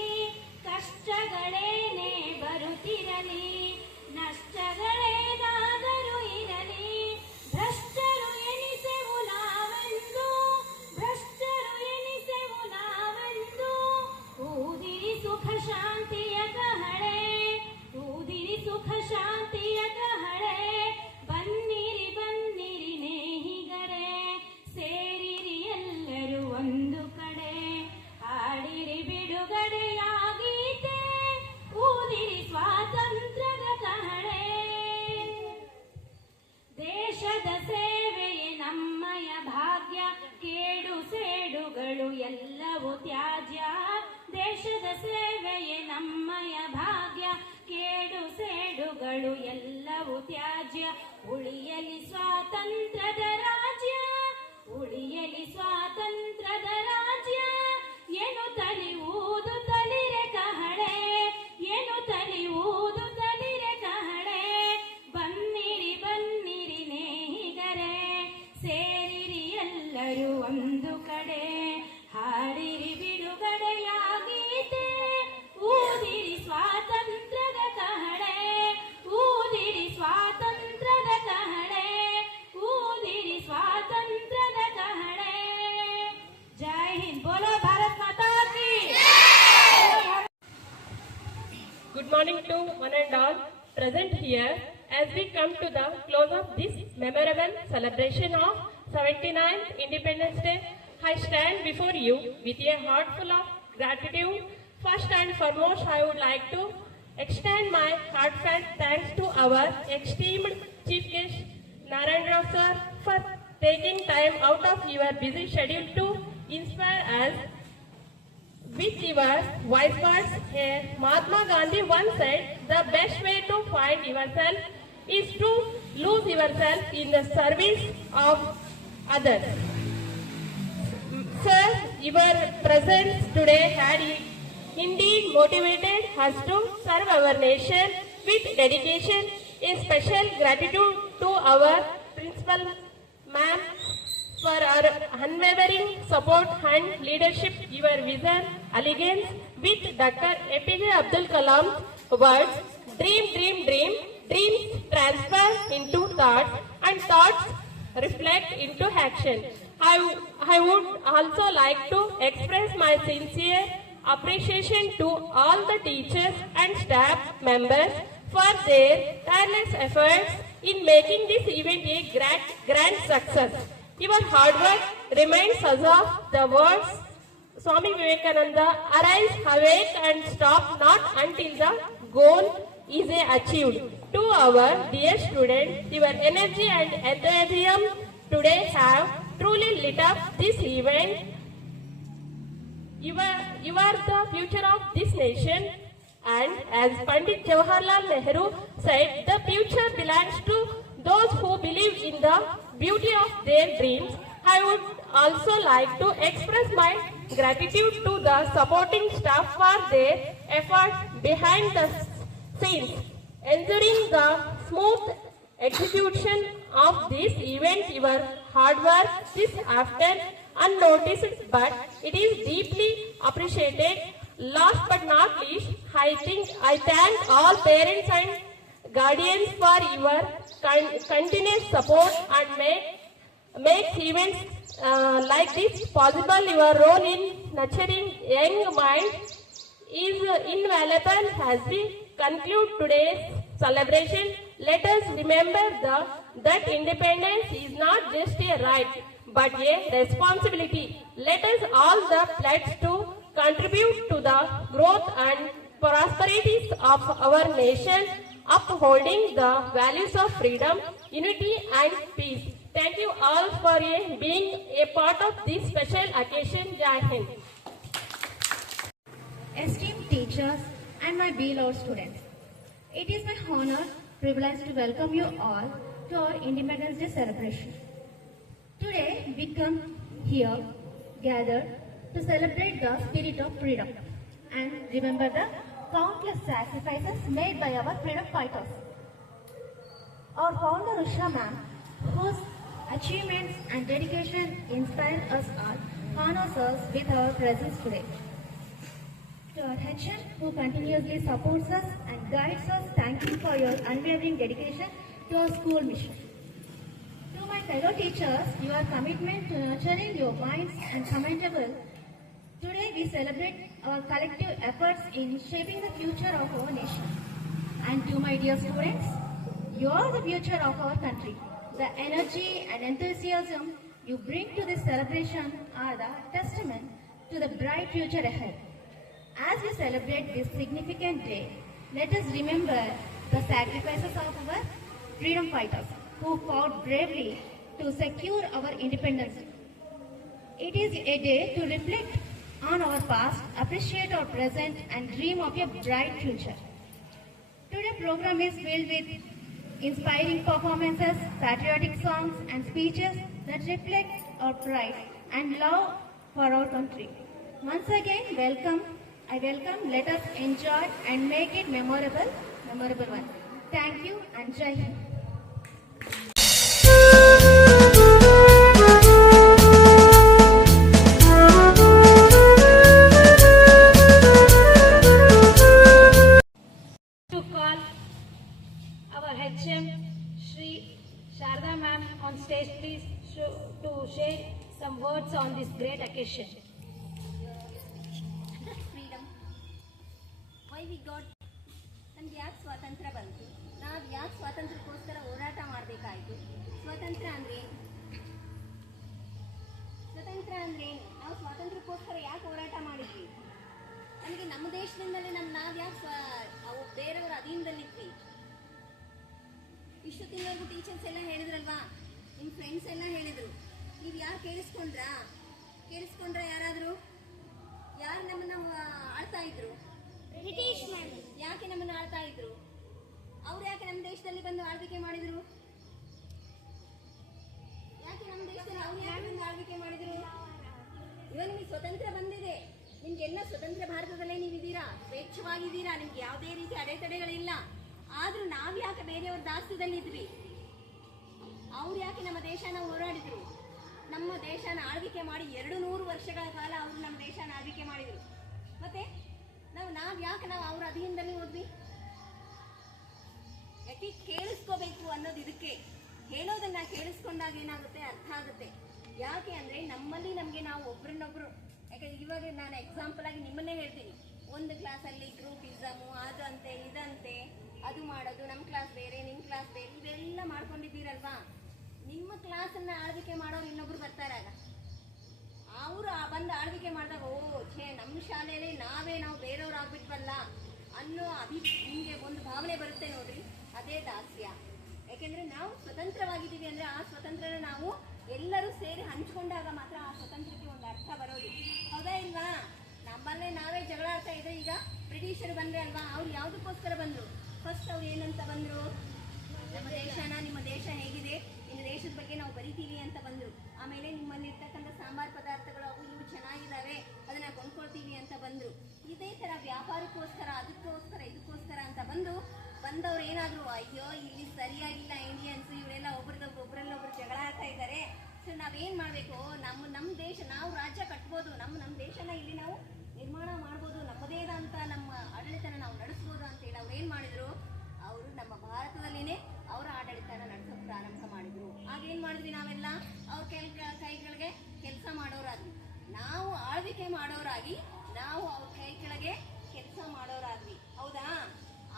ಕಷ್ಟಗಳೇನೇ ಬರುತ್ತಿರಲಿ ನಷ್ಟಗಳೇನಾದರೂ ಇರಲಿ ಭ್ರಷ್ಟರು ಎನಿಸೆವು ನಾವೆಂದು ಭ್ರಷ್ಟರು ಎನಿಸೆವು ನಾವೆಂದು ಊದಿರಿ ಸುಖ ಶಾಂತಿಯ ಕಹಳೆ ಊದಿರಿ ಸುಖ ಶಾಂತಿಯ ಕಹಳೆ ಬನ್ನಿರಿ ಬನ್ನಿರಿ ನೇಹಿಗರೇ ಸೇರಿರಿ ಎಲ್ಲರೂ ಒಂದು ಕಡೆ ಹಾಡಿರಿ ಬಿಡುಗಡೆಯಾಗೀತೆ ಊದಿರಿ ಸ್ವಾತಂತ್ರ್ಯದ ಕಹಳೆ ದೇಶದ ಸೇವೆಯೇ ನಮ್ಮಯ ಭಾಗ್ಯ ಕೇಡು ಸೇಡುಗಳು ಎಲ್ಲವೂ ತ್ಯಾಜ್ಯ ದೇಶದ ಸೇವೆಯೇ ನಮ್ಮಯ ಭಾಗ್ಯ ಕೇಡು ಸೇಡುಗಳು ಎಲ್ಲವೂ ತ್ಯಾಜ್ಯ ಉಳಿಯಲಿ ಸ್ವಾತಂತ್ರ್ಯದ ರಾಜ್ಯ ಉಳಿಯಲಿ ಸ್ವಾತಂತ್ರ್ಯದ ರಾಜ್ಯ ಏನು ತಲಿ ಊದು ತಲಿರೆ ಕಹಳೆ ಏನು ತಲಿ ಊದು ತಲಿರೆ ಕಹಳೆ ಬನ್ನಿರಿ ಬನ್ನಿರಿ ನೇಹಿಗರೇ ಸೇರಿರಿ ಎಲ್ಲರೂ ಒಂದು ಕಡೆ ಹಾಡಿರಿ ಬಿಡುಗಡೆಯಾಗೀತೆ ಊದಿರಿ ಸ್ವಾತಂತ್ರ್ಯದ ಕಹಳೆ ಊದಿರಿ ಸ್ವಾತಂತ್ರ್ಯದ ಕಹಳೆ ಊದಿರಿ ಸ್ವಾತಂತ್ರ್ಯದ ಕಹಳೆ ಜೈ ಹಿಂದ್ ಬೋಲೋ ಭಾರತ್ ಮಾತಾ ಕಿ Good morning to one and all present here. As we come to the close of this memorable celebration of 79th Independence Day, I stand before you with a heart full of gratitude. First and foremost, I would like to extend my heartfelt thanks to our esteemed Chief Guest Narayan Rao sir for taking time out of your busy schedule to inspire us with your wise words. Mahatma Gandhi once said, the best way to find yourself is to lose yourself in the service of others. Sir, your presence today had indeed motivated us to serve our nation with dedication. A special gratitude to our principal ma'am for our unwavering support and leadership. Your vision aligns with Dr. APJ Abdul Kalam's words, dream, dream, dream, dreams transfer into thoughts and thoughts reflect into action. I would also like to express my sincere appreciation to all the teachers and staff members for their tireless efforts in making this event a grand success. Your hard work reminds us of the words Swami Vivekananda, arise, awake and stop not until the goal is achieved. To our dear students, your energy and enthusiasm today have truly lit up this event. You are the future of this nation, and as Pandit Jawaharlal Nehru said, the future belongs to those who believe in the beauty of their dreams. I would also like to express my gratitude to the supporting staff for their effort behind the scenes, ensuring the smooth execution of this event. Your hard work is often unnoticed, but it is deeply appreciated. Last but not least, I thank all parents and guardians for your continuous support and makes events like this possible. Your role in nurturing young minds is invaluable. As we conclude today's celebration, let us remember that independence is not just a right but a responsibility. Let us all pledge to contribute to the growth and prosperities of our nation, upholding the values of freedom, unity and peace. Thank you all for being a part of this special occasion. Jai Hind. Esteemed teachers and my beloved students, it is my honor, privilege to welcome you all to our Independence Day celebration. Today we come here gathered to celebrate the spirit of freedom and remember the countless sacrifices made by our freedom fighters. Our founder Usha ma'am, whose achievements and dedication inspire us all, honors us with our presence today. To our HM, who continuously supports us and guides us, thank you for your unwavering dedication to our school mission. To my fellow teachers, your commitment to nurturing your minds and commendable. Today we celebrate our collective efforts in shaping the future of our nation. And to my dear students, you are the future of our country. The energy and enthusiasm you bring to this celebration are the testament to the bright future ahead. As we celebrate this significant day, let us remember the sacrifices of our freedom fighters who fought bravely to secure our independence. It is a day to reflect on our past, appreciate our present and dream of a bright future. Today's program is filled with inspiring performances, patriotic songs and speeches that reflect our pride and love for our country. Once again, I welcome, let us enjoy and make it memorable one. Thank you and Jai Hind. To call our HM Shri Sharda ma'am on stage, please, to share some words on this great occasion. Freedom. Why we got? ನಮ್ಗೆ ಯಾಕೆ ಸ್ವಾತಂತ್ರ್ಯ ಬಂತು? ನಾವು ಯಾಕೆ ಸ್ವಾತಂತ್ರ್ಯಕ್ಕೋಸ್ಕರ ಹೋರಾಟ ಮಾಡಬೇಕಾಯಿತು? ಸ್ವಾತಂತ್ರ್ಯ ಅಂದ್ರೆ ನಾವು ಸ್ವಾತಂತ್ರ್ಯಕ್ಕೋಸ್ಕರ ಯಾಕೆ ಹೋರಾಟ ಮಾಡಿದ್ವಿ? ನಮಗೆ ನಮ್ಮ ದೇಶದಿಂದಲೇ ನಾವು ಯಾಕೆ ಬೇರೆಯವರ ಅಧೀನದಲ್ಲಿದ್ವಿ? ಇಷ್ಟು ತಿಂಗಳವರೆಗೂ ಟೀಚರ್ಸ್ ಎಲ್ಲ ಹೇಳಿದ್ರಲ್ವಾ, ನಿಮ್ಮ ಫ್ರೆಂಡ್ಸ್ ಎಲ್ಲ ಹೇಳಿದ್ರು. ನೀವು ಯಾರು ಕೇಳಿಸ್ಕೊಂಡ್ರ ಯಾರಾದರೂ? ಯಾರು ನಮ್ಮನ್ನ ಆಳ್ತಾ ಇದ್ರು? British man. ಯಾಕೆ ನಮ್ಮನ್ನ ಆಳ್ತಾ ಇದ್ರು? ಅವ್ರು ಯಾಕೆ ನಮ್ಮ ದೇಶದಲ್ಲಿ ಬಂದು ಆಳ್ವಿಕೆ ಮಾಡಿದ್ರು? ಯಾಕೆ ನಮ್ಮ ದೇಶದಲ್ಲಿ ಅವ್ರು ಯಾಕೆ ಬಂದು ಆಳ್ವಿಕೆ ಮಾಡಿದ್ರು? ಇವಾಗ ನಿಮಗೆ ಸ್ವತಂತ್ರ ಬಂದಿದೆ, ನಿಮ್ಗೆಲ್ಲ ಸ್ವತಂತ್ರ ಭಾರತದಲ್ಲೇ ನೀವಿದ್ದೀರಾ, ಸ್ವೇಚ್ಛವಾಗಿದ್ದೀರಾ, ನಿಮ್ಗೆ ಯಾವುದೇ ರೀತಿ ಅಡೆತಡೆಗಳಿಲ್ಲ. ಆದ್ರೂ ನಾವ್ ಯಾಕೆ ಬೇರೆಯವ್ರ ದಾಸ್ಯದಲ್ಲಿದ್ವಿ? ಅವ್ರು ಯಾಕೆ ನಮ್ಮ ದೇಶನ ಹೋರಾಡಿದ್ರು? ನಮ್ಮ ದೇಶನ ಆಳ್ವಿಕೆ ಮಾಡಿ 200 ವರ್ಷಗಳ ಕಾಲ ಅವರು ನಮ್ಮ ದೇಶನ ಆಳ್ವಿಕೆ ಮಾಡಿದ್ರು. ಮತ್ತೆ ನಾವ್ ಯಾಕೆ ಅವ್ರ ಅಧೀನದಲ್ಲಿ ಹೋದ್ವಿ? ಯಾಕೆ ಕೇಳಿಸ್ಕೋಬೇಕು ಅನ್ನೋದು ಇದಕ್ಕೆ. ಹೇಳೋದನ್ನ ಕೇಳಿಸ್ಕೊಂಡಾಗ ಏನಾಗುತ್ತೆ, ಅರ್ಥ ಆಗುತ್ತೆ. ಯಾಕೆ ಅಂದ್ರೆ ನಮ್ಮಲ್ಲಿ ನಮ್ಗೆ ನಾವು ಒಬ್ರನ್ನೊಬ್ರು, ಯಾಕೆ ಇವಾಗ ನಾನು ಎಕ್ಸಾಂಪಲ್ ಆಗಿ ನಿಮ್ಮನ್ನೇ ಹೇಳ್ತೀನಿ. ಒಂದು ಕ್ಲಾಸಲ್ಲಿ ಗ್ರೂಪಿಸಮು ಅದಂತೆ ಇದಂತೆ ಅದು ಮಾಡೋದು, ನಮ್ಮ ಕ್ಲಾಸ್ ಬೇರೆ ನಿಮ್ಮ ಕ್ಲಾಸ್ ಬೇರೆ ಇವೆಲ್ಲ ಮಾಡ್ಕೊಂಡಿದ್ದೀರಲ್ವಾ. ನಿಮ್ಮ ಕ್ಲಾಸನ್ನು ಆಳ್ವಿಕೆ ಮಾಡೋರು ಇನ್ನೊಬ್ರು ಬರ್ತಾರಾಗ ಅವರು ಬಂದು ಆಳ್ವಿಕೆ ಮಾಡಿದಾಗ ನಮ್ಮ ಶಾಲೆಯಲ್ಲಿ ನಾವು ಬೇರೆಯವ್ರು ಆಗ್ಬಿಟ್ವಲ್ಲ ಅನ್ನೋ ನಿಮಗೆ ಒಂದು ಭಾವನೆ ಬರುತ್ತೆ ನೋಡ್ರಿ. ಅದೇ ದಾಸ್ಯ. ಯಾಕೆಂದ್ರೆ ನಾವು ಸ್ವತಂತ್ರವಾಗಿದ್ದೀವಿ ಅಂದ್ರೆ ಆ ಸ್ವತಂತ್ರನ ನಾವು ಎಲ್ಲರೂ ಸೇರಿ ಹಂಚ್ಕೊಂಡಾಗ ಮಾತ್ರ ಆ ಸ್ವತಂತ್ರಕ್ಕೆ ಒಂದು ಅರ್ಥ ಬರೋದು. ಹೌದಾ ಇಲ್ವಾ? ನಮ್ಮಲ್ಲೇ ನಾವೇ ಜಗಳ ಆಡ್ತಾ ಇದ್ರೆ ಈಗ ಬ್ರಿಟಿಷರು ಬಂದ್ರೆ ಅಲ್ವಾ, ಅವ್ರು ಯಾವುದಕ್ಕೋಸ್ಕರ ಬಂದ್ರು? ಫಸ್ಟ್ ಅವ್ರು ಏನಂತ ಬಂದ್ರು? ನಮ್ಮ ದೇಶನ, ನಿಮ್ಮ ದೇಶ ಹೇಗಿದೆ, ನಿಮ್ಮ ದೇಶದ ಬಗ್ಗೆ ನಾವು ಬರಿತೀವಿ ಅಂತ ಬಂದ್ರು. ಆಮೇಲೆ ನಿಮ್ಮಲ್ಲಿ ಇರ್ತಕ್ಕಂಥ ಸಾಂಬಾರ್ ಪದಾರ್ಥಗಳು ಅವು ಇವು ಚೆನ್ನಾಗಿದ್ದಾವೆ, ಅದನ್ನ ಕೊಂಡ್ಕೊಳ್ತೀವಿ ಅಂತ ಬಂದ್ರು. ಇದೇ ತರ ವ್ಯಾಪಾರಕ್ಕೋಸ್ಕರ ಅದಕ್ಕೋಸ್ಕರ ಇದಕ್ಕೋಸ್ಕರ ಅಂತ ಬಂದವ್ರು ಏನಾದ್ರು, ಅಯ್ಯೋ ಇಲ್ಲಿ ಸರಿಯಾಗಿಲ್ಲ ಇಂಡಿಯನ್ಸ್, ಇವರೆಲ್ಲ ಒಬ್ಬರಲ್ಲೊಬ್ರು ಜಗಳ ಆಡ್ತಾ ಇದ್ದಾರೆ, ಸೊ ನಾವೇನ್ ಮಾಡ್ಬೇಕು, ನಮ್ಮ ದೇಶ ನಾವು ರಾಜ್ಯ ಕಟ್ಬೋದು, ನಮ್ಮ ದೇಶನ ಇಲ್ಲಿ ನಾವು ನಿರ್ಮಾಣ ಮಾಡ್ಬೋದು, ನಮ್ಮದೇದಂತ ನಮ್ಮ ಆಡಳಿತನ ನಾವು ನಡೆಸ್ಬೋದು ಅಂತ ಹೇಳಿ ಅವ್ರು ಏನ್ ಮಾಡಿದ್ರು, ಅವರು ನಮ್ಮ ಭಾರತದಲ್ಲಿನೇ ಅವರ ಆಡಳಿತನ ನಡೆಸೋಕೆ ಪ್ರಾರಂಭ ಮಾಡಿದ್ರು. ಆಗೇನ್ ಮಾಡಿದ್ವಿ ನಾವೆಲ್ಲ, ಅವ್ರ ಕೈಗಳಿಗೆ ಕೆಲಸ ಮಾಡೋರಾದ್ವಿ, ನಾವು ಆಳ್ವಿಕೆ ಮಾಡೋರಾಗಿ ನಾವು ಅವ್ರ ಕೈ ಕೆಳಗೆ ಕೆಲಸ ಮಾಡೋರಾದ್ವಿ. ಹೌದಾ?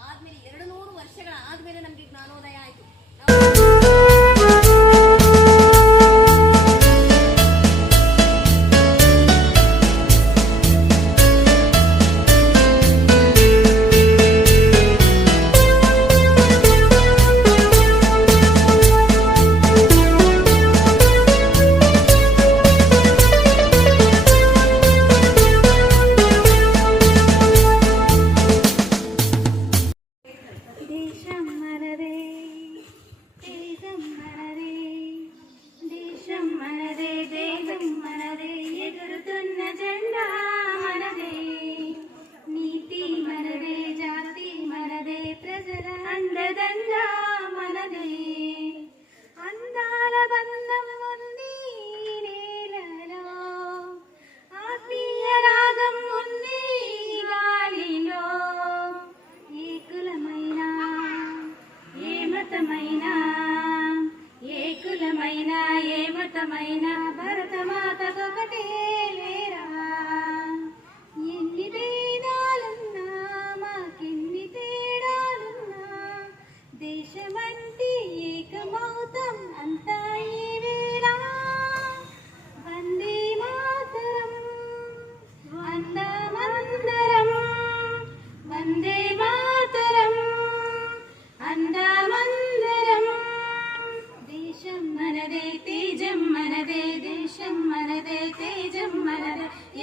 ಆದ್ಮೇಲೆ 200 ವರ್ಷಗಳ ಆದ್ಮೇಲೆ ನಮ್ಗೆ ಜ್ಞಾನೋದಯ ಆಯ್ತು.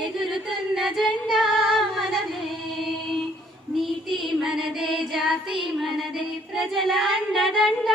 ఎగురుతున్న జెండా మనదే, నీతి మనదే, జాతి మనదే, ప్రజల అండదండ